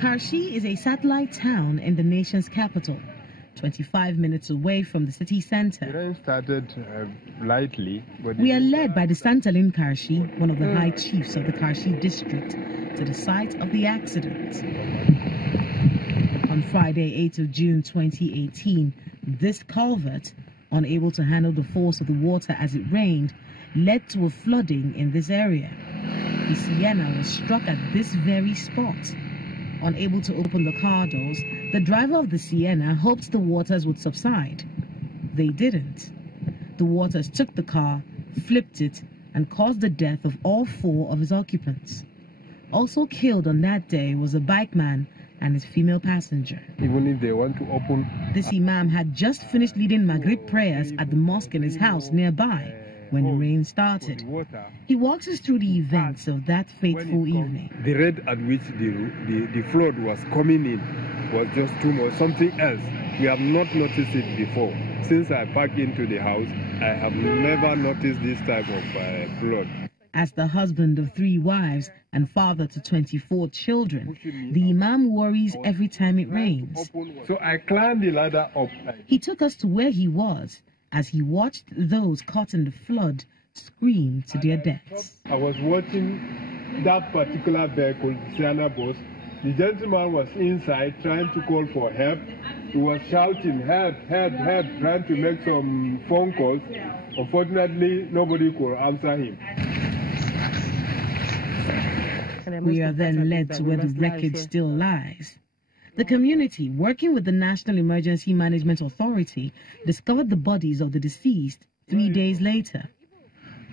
Karshi is a satellite town in the nation's capital, 25 minutes away from the city center. The rain started lightly. But we are led by the Santalin Karshi, one of the high chiefs of the Karshi district, to the site of the accident. On Friday, 8th of June 2018, this culvert, unable to handle the force of the water as it rained, led to a flooding in this area. The Sienna was struck at this very spot. Unable to open the car doors, the driver of the Sienna hoped the waters would subside. They didn't. The waters took the car, flipped it, and caused the death of all 4 of its occupants. Also killed on that day was a bikeman and his female passenger. Even if they want to open... This imam had just finished leading Maghrib prayers at the mosque in his house nearby when the rain started. He walks us through the events of that fateful evening. The rate at which the flood was coming in was just too much, something else. We have not noticed it before. Since I parked into the house, I have never noticed this type of flood. As the husband of 3 wives and father to 24 children, the imam worries every time it rains. So I climbed the ladder up. He took us to where he was as he watched those caught in the flood scream to their deaths. I was watching that particular vehicle, the Sienna bus. The gentleman was inside trying to call for help. He was shouting, help, help, help, trying to make some phone calls. Unfortunately, nobody could answer him. We are then led to where the wreckage still lies. The community, working with the National Emergency Management Authority, discovered the bodies of the deceased 3 days later.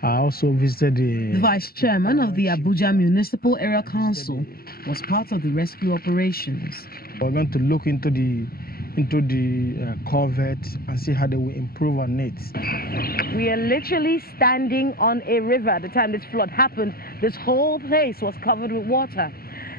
I also visited the vice chairman of the Abuja Municipal Area Council was part of the rescue operations. We're going to look into the culvert and see how they will improve on it. We are literally standing on a river at the time this flood happened. This whole place was covered with water.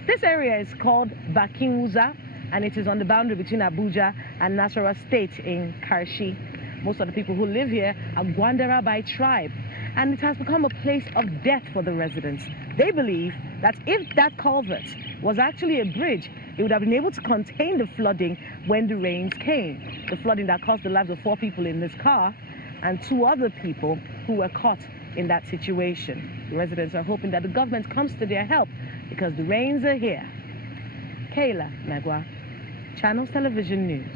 This area is called Bakinwuza, and it is on the boundary between Abuja and Nasarawa State in Karshi. Most of the people who live here are Gwandara by tribe, and it has become a place of death for the residents. They believe that if that culvert was actually a bridge, it would have been able to contain the flooding when the rains came. The flooding that cost the lives of 4 people in this car and 2 other people who were caught in that situation. The residents are hoping that the government comes to their help because the rains are here. Kayla Nagwa, Channels Television News.